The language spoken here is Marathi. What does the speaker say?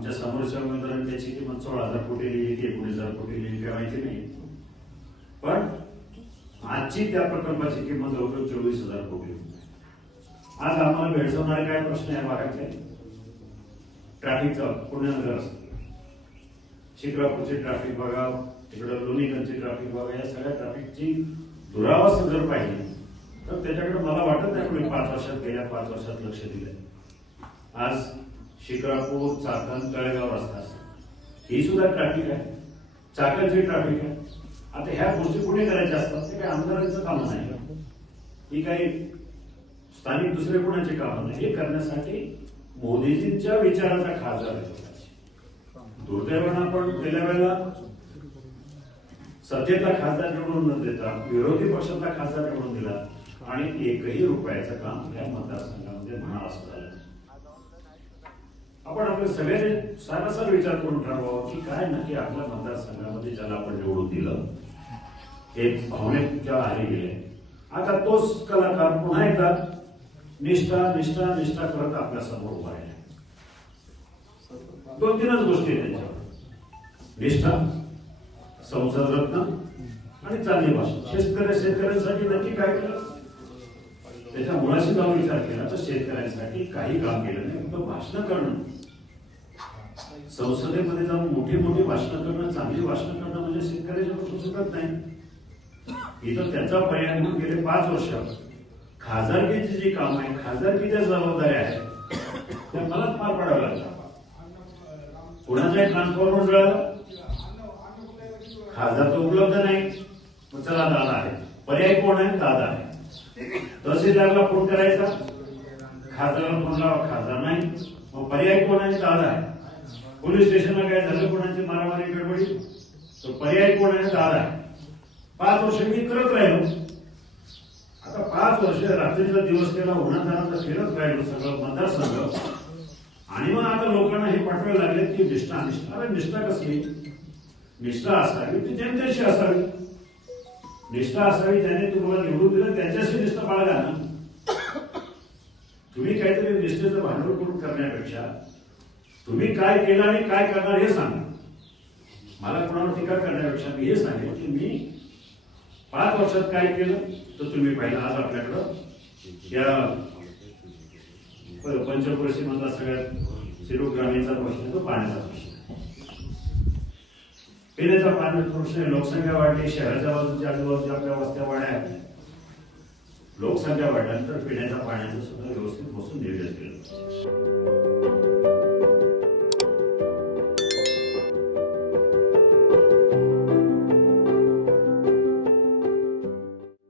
आमच्या समोरच्या उमेदवारांनी त्याची किंमत 16,000 कोटी लिहिली की 19,000 कोटी लिहिली काय माहिती नाही, पण आजची त्या प्रकल्पाची किंमत जवळजवळ 24,000 कोटी. आज आम्हाला भेडसावणारे काय प्रश्न आहे भागातले? ट्रॅफिकचा पुण्यानगर असतो, शिक्रापूरची ट्रॅफिक बघा, तिकडे लोणीगंजची ट्रॅफिक बघा, या सगळ्या ट्रॅफिकची दुरावस्था जर पाहिली तर त्याच्याकडे मला वाटत नाही कोणी 5 वर्षात गेल्या 5 वर्षात लक्ष दिलंय. आज शिक्रापूर, चाकण, तळेगाव रस्ता ही सुद्धा ट्रॅफिक आहे, चाकणची ट्रॅफिक आहे. आता ह्या गोष्टी कुठे करायच्या असतात? ते काही आमदारांचं काम नाही, ही काही स्थानिक दुसरे कोणाचे काम नाही. हे करण्यासाठी मोदीजींच्या विचाराचा खासदार आहे. दुर्दैवानं आपण गेल्या वेळेला सत्तेतला खासदार निवडून न देता विरोधी पक्षातला खासदार निवडून दिला आणि एकही रुपयाचं काम या मतदारसंघामध्ये म्हणा असं झालं. आपण आपले सगळे सारासार विचार करून ठरवावं की काय नक्की आपल्या मतदारसंघामध्ये ज्याला आपण निवडून दिलं एक भावनेच्या आहारी गेले. आता तोच कलाकार पुन्हा एकदा निष्ठा निष्ठा निष्ठा करत आपल्या समोर उभा आहे. 2-3च गोष्टी आहेत त्यांच्यावर: निष्ठा, संसद रत्न आणि चांगली भाषा. शेतकऱ्यांसाठी नक्की काय केलं? त्याच्या मुळाशी जाऊन विचार केला तर शेतकऱ्यांसाठी काही काम केलं नाही, फक्त भाषण करणं. संसदेमध्ये जाऊन मोठी मोठी भाषणं करणं, चांगली भाषणं करणं म्हणजे शेतकऱ्याच्या लोक चुकत नाही. इथं त्याचा पर्याय म्हणून गेले 5 वर्ष खासदारकीची जी काम आहे, खासदारकीच्या जबाबदाऱ्या आहेत त्या मलाच पार पाडाव्या लागतात. पुण्याचा एक ट्रान्सफॉर्मर जळाला, खासदार तर उपलब्ध नाही, मग चला दादा आहे, पर्याय कोण आहे? दादा आहे. तहसीलदारला फोन करायचा, खासदाराला फोन लावा, खासदार नाही, मग पर्याय कोण आहे? दादा आहे. पोलीस स्टेशनला काय झालं, कोणाची मारामारी गडबडी, तो पर्याय कोण आहे? दादा आहे. 5 वर्ष मी करत राहिलो. आता 5 वर्ष रात्रीचा दिवस केला, उन्हातानाचा फिरत राहिलो सगळं मतदारसंघ, आणि मग आता लोकांना हे पाठवायला लागले की निष्ठा निष्ठा. अरे निष्ठा कसली? निष्ठा असावी ती जनतेशी असावी. निष्ठा असावी त्याने तुम्हाला निवडून दिलं त्यांच्याशी निष्ठा बाळगा ना. तुम्ही काहीतरी निष्ठेचं भांडवल करून करण्यापेक्षा तुम्ही काय केलं आणि काय करणार हे सांगा. मला कोणावर टीका करण्यापेक्षा मी हे सांगेन की मी 5 वर्षात काय केलं तर तुम्ही पाहिलं. आज आपल्याकडं या पंचक्रोशी मधला सगळ्यात शिरूर ग्रामीणचा प्रश्न तो पाण्याचा प्रश्न. पिण्याचा पाण्याचा प्रश्न, लोकसंख्या वाढली, शहराच्या बाजूच्या आजूबाजूच्या आपल्या वस्त्या वाढल्या, लोकसंख्या वाढल्यानंतर पिण्याच्या पाण्याचं सुद्धा व्यवस्थित बसून नियोजन केलं.